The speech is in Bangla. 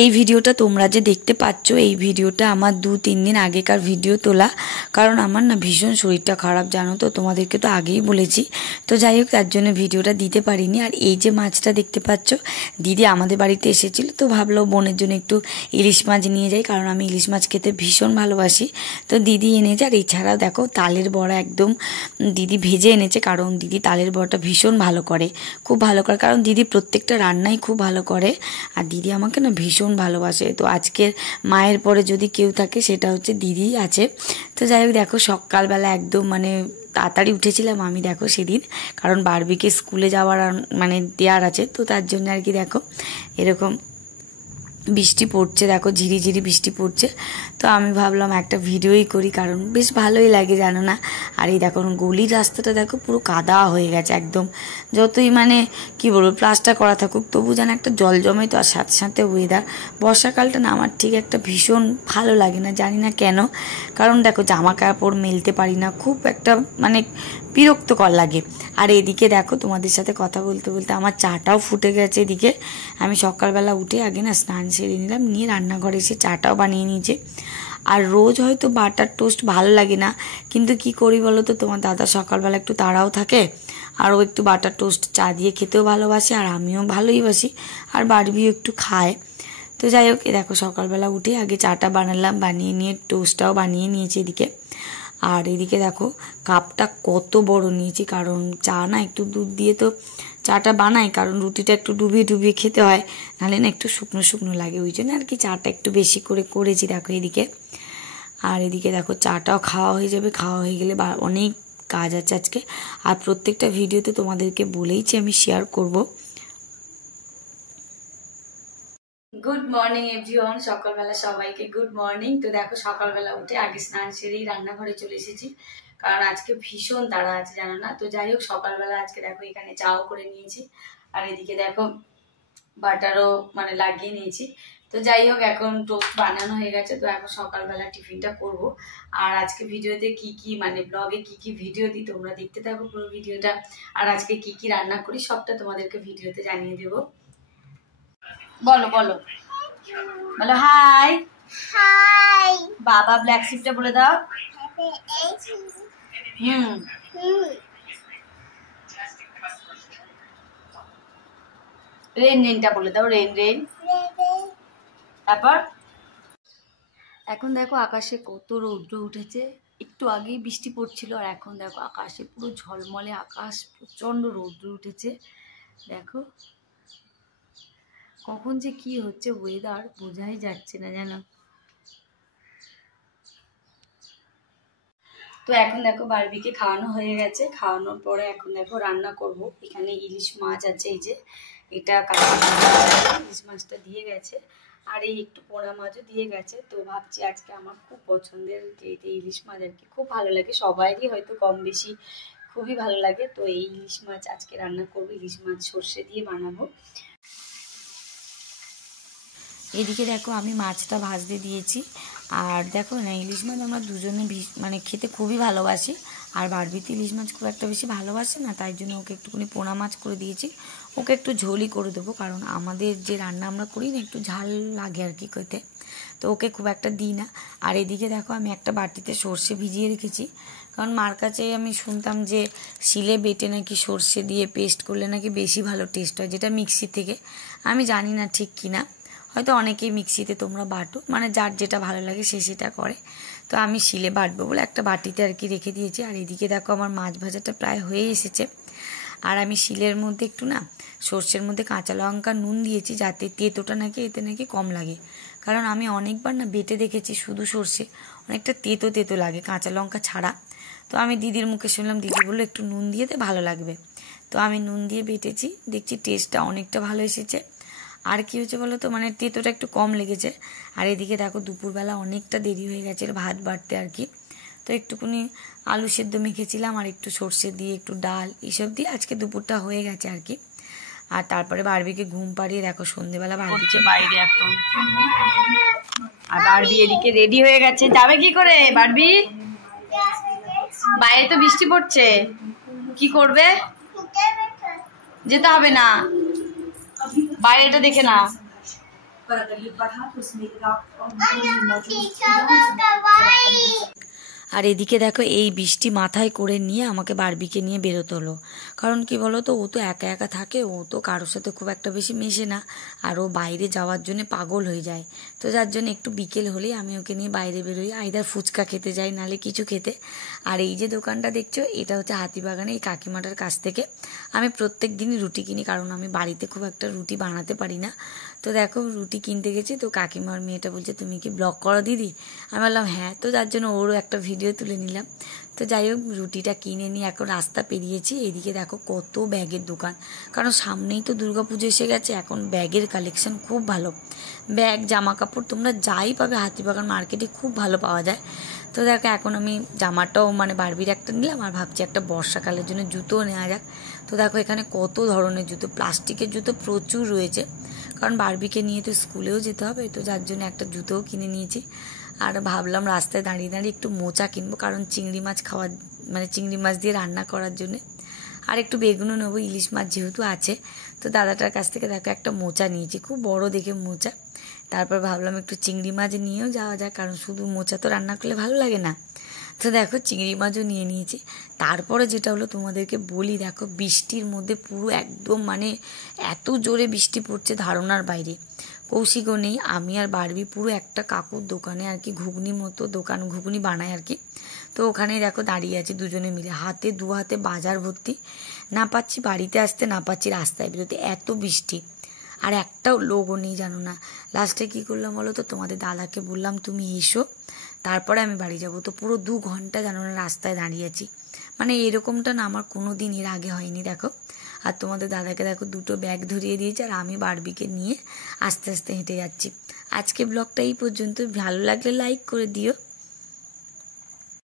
এই ভিডিওটা তোমরা যে দেখতে পাচ্ছ এই ভিডিওটা আমার 2-3 দিন আগেকার ভিডিও তোলা, কারণ আমার না ভীষণ শরীরটা খারাপ জানো তো, তোমাদেরকে তো আগেই বলেছি। তো যাই হোক, তার জন্য ভিডিওটা দিতে পারিনি। আর এই যে মাছটা দেখতে পাচ্ছ, দিদি আমাদের বাড়িতে এসেছিল, তো ভাবলো বোনের জন্য একটু ইলিশ মাছ নিয়ে যাই, কারণ আমি ইলিশ মাছ খেতে ভীষণ ভালোবাসি। তো দিদি এনেছে। আর এছাড়াও দেখো তালের বড়া একদম দিদি ভেজে এনেছে, কারণ দিদি তালের বড়াটা ভীষণ ভালো করে, খুব ভালো করে, কারণ দিদি প্রত্যেকটা রান্নাই খুব ভালো করে। আর দিদি আমাকে না ভীষণ ভালোবাসে। তো আজকের মায়ের পরে যদি কেউ থাকে সেটা হচ্ছে দিদি আছে। তো যাই হোক, দেখো সকালবেলা একদম মানে তাড়াতাড়ি উঠেছিলাম আমি, দেখো সেদিন, কারণ বারবিকে স্কুলে যাওয়ার মানে দেওয়ার আছে, তো তার জন্য আর কি দেখো এরকম বৃষ্টি পড়ছে, দেখো ঝিরিঝিরি বৃষ্টি পড়ছে। তো আমি ভাবলাম একটা ভিডিওই করি, কারণ বেশ ভালোই লাগে জানো না। আর এই দেখো গলির রাস্তাটা দেখো পুরো কাদা হয়ে গেছে একদম, যতই মানে কি বলবো প্লাস্টার করা থাকুক তবু যেন একটা জল জমে। তো আর সাথে সাথে ওয়েদার বর্ষাকালটা না আমার ঠিক একটা ভীষণ ভালো লাগে না, জানি না কেন, কারণ দেখো জামা কাপড় মেলতে পারি না, খুব একটা মানে বিরক্তকর লাগে। আর এদিকে দেখো তোমাদের সাথে কথা বলতে বলতে আমার চাটাও ফুটে গেছে। এদিকে আমি সকালবেলা উঠে আগে না স্নান সেরে নিলাম, নিয়ে রান্নাঘরে এসে চাটাও বানিয়ে নিয়েছে। আর রোজ হয়তো বাটার টোস্ট ভালো লাগে না, কিন্তু কি করি বলো তো, তোমার দাদা সকালবেলা একটু তাড়াও থাকে, আর ও একটু বাটার টোস্ট চা দিয়ে খেতেও ভালোবাসে, আর আমিও ভালোই বাসি, আর বারবিও একটু খায়। তো যাই হোক, দেখো সকালবেলা উঠে আগে চাটা বানালাম, বানিয়ে নিয়ে টোস্টটাও বানিয়ে নিয়েছি এদিকে। আর এদিকে দেখো কাপটা কত বড় নিয়েছি, কারণ চা না একটু দুধ দিয়ে তো চাটা বানাই, কারণ রুটিটা একটু ডুবিয়ে ডুবিয়ে খেতে হয়, নাহলে না একটু শুকনো শুকনো লাগে, ওই জন্য আর কি চাটা একটু বেশি করে করেছি দেখো এদিকে। আর এদিকে দেখো চাটাও খাওয়া হয়ে যাবে, খাওয়া হয়ে গেলে অনেক কাজ আছে আজকে, আর প্রত্যেকটা ভিডিওতে তোমাদেরকে বলেইছি আমি শেয়ার করব। গুড মর্নিং এভরিওয়ান, সকালবেলা সবাইকে গুড মর্নিং। তো দেখো সকালবেলা উঠে আগে স্নান সেরেই রান্নাঘরে চলে এসেছি, কারণ আজকে ভীষণ তাড়া আছে জানো না। তো যাই হোক, সকালবেলা আজকে দেখো এখানে চাও করে নিয়েছি, আর এদিকে দেখো বাটারও মানে লাগিয়ে নিয়েছি। তো যাই হোক, এখন টোস্ট বানানো হয়ে গেছে, তো এখন সকালবেলা টিফিনটা করব। আর আজকে ভিডিওতে কি কি মানে ব্লগে কি কি ভিডিও দিই তোমরা দেখতে থাকো পুরো ভিডিওটা, আর আজকে কি কি রান্না করি সবটা তোমাদেরকে ভিডিওতে জানিয়ে দেবো। বলো বলো বলো হাই হাই, বাবা ব্ল্যাক শিপটা বলে দাও। রেন রেনটা বলে দাও, রেন রেন। তারপর এখন দেখো আকাশে কত রৌদ্র উঠেছে, একটু আগেই বৃষ্টি পড়ছিল, আর এখন দেখো আকাশে পুরো ঝলমলে আকাশ, প্রচন্ড রৌদ্র উঠেছে। দেখো কখন যে কি হচ্ছে ওয়েদার বোঝাই যাচ্ছে না জানো। তো এখন দেখো বারবিকে খাওয়ানো হয়ে গেছে, খাওয়ানোর পরে এখন দেখো রান্না করব। এখানে ইলিশ মাছ আছে, এই যে এটা ইলিশ মাছটা দিয়ে গেছে, আর এই একটু পোড়া মাছও দিয়ে গেছে। তো ভাবছি আজকে আমার খুব পছন্দের যে ইলিশ মাছ আর কি, খুব ভালো লাগে, সবাইরই হয়তো কম বেশি খুবই ভালো লাগে। তো এই ইলিশ মাছ আজকে রান্না করবো, ইলিশ মাছ সর্ষে দিয়ে বানাবো। এদিকে দেখো আমি মাছটা ভাজতে দিয়েছি, আর দেখো না ইলিশ মাছ আমরা দুজনে মানে খেতে খুবই ভালোবাসি, আর বারবিতে ইলিশ মাছ খুব একটা বেশি ভালোবাসে না, তাই জন্য ওকে একটুখানি পোনা মাছ করে দিয়েছি, ওকে একটু ঝোলই করে দেবো, কারণ আমাদের যে রান্না আমরা করি না একটু ঝাল লাগে আর কি খেতে, তো ওকে খুব একটা দিই না। আর এদিকে দেখো আমি একটা বাটিতে সর্ষে ভিজিয়ে রেখেছি, কারণ মার কাছে আমি শুনতাম যে শিলে বেটে নাকি সর্ষে দিয়ে পেস্ট করলে নাকি বেশি ভালো টেস্ট হয়, যেটা মিক্সি থেকে, আমি জানি না ঠিক কিনা, হয়তো অনেকেই মিক্সিতে তোমরা বাটো, মানে যার যেটা ভালো লাগে সে সেটা করে, তো আমি শিলে বাটবো বলে একটা বাটিতে আর কি রেখে দিয়েছি। আর এদিকে দেখো আমার মাছ ভাজাটা প্রায় হয়ে এসেছে, আর আমি শিলের মধ্যে একটু না সর্ষের মধ্যে কাঁচা লঙ্কা নুন দিয়েছি, যাতে তেতোটা নাকি এতে নাকি কম লাগে, কারণ আমি অনেকবার না বেটে দেখেছি শুধু সর্ষে অনেকটা তেতো তেতো লাগে কাঁচা লঙ্কা ছাড়া। তো আমি দিদির মুখে শুনলাম, দিদি বললো একটু নুন দিয়ে দে ভালো লাগবে, তো আমি নুন দিয়ে বেটেছি, দেখছি টেস্টটা অনেকটা ভালো এসেছে। আর কি হয়েছে বলো তো, মানে তেতোটা একটু কম লেগেছে। আর এদিকে দেখো দুপুরবেলা অনেকটা দেরি হয়ে গেছে ভাত বাড়তে আর কি, তো একটুখানি আলু সেদ্ধ মেখেছিলাম, আর একটু সর্ষে দিয়ে একটু ডাল এইসব দিয়ে আজকে দুপুরটা হয়ে গেছে আর কি। আর তারপরে বারবিকে ঘুম পাড়িয়ে দেখো সন্ধ্যেবেলা বারবিকে বাইরে এখন, আর বারবি এদিকে রেডি হয়ে গেছে, যাবে কি করে বারবি? বাইরে তো বৃষ্টি পড়ছে, কি করবে? যেতে হবে না, বাইরেটা দেখে না। पर अगर ये बढ़ा तो इसमें आप मौजूद। আর এদিকে দেখো এই বৃষ্টি মাথায় করে নিয়ে আমাকে বারবিকে নিয়ে বেরোতে হলো। কারণ কি বলো তো, ও তো একা একা থাকে, ও তো কারোর সাথে খুব একটা বেশি মেশে না, আর ও বাইরে যাওয়ার জন্য পাগল হয়ে যায়। তো যার জন্য একটু বিকেল হলেই আমি ওকে নিয়ে বাইরে বেরোই, আইদার ফুচকা খেতে যাই, নালে কিছু খেতে। আর এই যে দোকানটা দেখছো, এটা হচ্ছে হাতিবাগানে এই কাকিমাটার কাছ থেকে আমি প্রত্যেক দিনই রুটি কিনি, কারণ আমি বাড়িতে খুব একটা রুটি বানাতে পারি না। তো দেখো রুটি কিনতে গেছি, তো কাকিমার মেয়েটা বলছে তুমি কি ব্লগ করো দিদি? আমি বললাম হ্যাঁ। তো যার জন্য ওরও একটা ভিডিও তুলে নিলাম। তো যাই হোক রুটিটা কিনে নিয়ে এখন রাস্তা পেরিয়েছি। এদিকে দেখো কত ব্যাগের দোকান, কারণ সামনেই তো দুর্গাপুজো এসে গেছে। এখন ব্যাগের কালেকশন খুব ভালো, ব্যাগ জামা কাপড় তোমরা যাই পাবে হাতিবাগান মার্কেটে খুব ভালো পাওয়া যায়। তো দেখো এখন আমি জামাটাও মানে বারবির একটা নিলাম, আর ভাবছি একটা বর্ষাকালের জন্য জুতোও নেওয়া যাক। তো দেখো এখানে কত ধরনের জুতো, প্লাস্টিকের জুতো প্রচুর রয়েছে, কারণ বারবিকে নিয়ে তো স্কুলেও যেতে হবে। তো যার জন্য একটা জুতোও কিনে নিয়েছি। আর ভাবলাম রাস্তায় দাঁড়িয়ে দাঁড়িয়ে একটু মোচা কিনবো, কারণ চিংড়ি মাছ খাওয়ার মানে চিংড়ি মাছ দিয়ে রান্না করার জন্যে। আর একটু বেগুনও নেবো, ইলিশ মাছ যেহেতু আছে। তো দাদাটার কাছ থেকে দেখো একটা মোচা নিয়েছি, খুব বড় দেখে মোচা। তারপর ভাবলাম একটু চিংড়ি মাছ নিয়েও যাওয়া যায়, কারণ শুধু মোচা তো রান্না করলে ভালো লাগে না। তো দেখো চিংড়ি মাছও নিয়ে নিয়েছি। তারপরে যেটা হলো তোমাদেরকে বলি, দেখো বৃষ্টির মধ্যে পুরো একদম মানে এত জোরে বৃষ্টি পড়ছে ধারণার বাইরে। কৌশিকও নেই, আমি আর বারবি পুরো একটা কাকুর দোকানে আর কি ঘুগনি মতো দোকান, ঘুগনি বানায় আর কি। তো ওখানেই দেখো দাঁড়িয়ে আছি দুজনে মিলে, হাতে দু হাতে বাজার ভর্তি। না পাচ্ছি বাড়িতে আসতে, না পাচ্ছি রাস্তায় বেরোতে, এত বৃষ্টি। আর একটাও লোকও নেই জানো না। লাস্টে কী করলাম বলো তো, তোমাদের দাদাকে বললাম তুমি এসো, তারপরে আমি বাড়ি যাব। তো পুরো 2 ঘন্টা জানো না রাস্তায় দাঁড়িয়েছি, মানে এরকমটা না আমার কোনো দিন এর আগে হয়নি। দেখো আর তোমাদের দাদাকে দেখো 2টো ব্যাগ ধরিয়ে দিয়েছে, আর আমি বারবিকে নিয়ে আস্তে আস্তে হেঁটে যাচ্ছি। আজকে ব্লগটা এই পর্যন্ত, ভালো লাগলে লাইক করে দিও।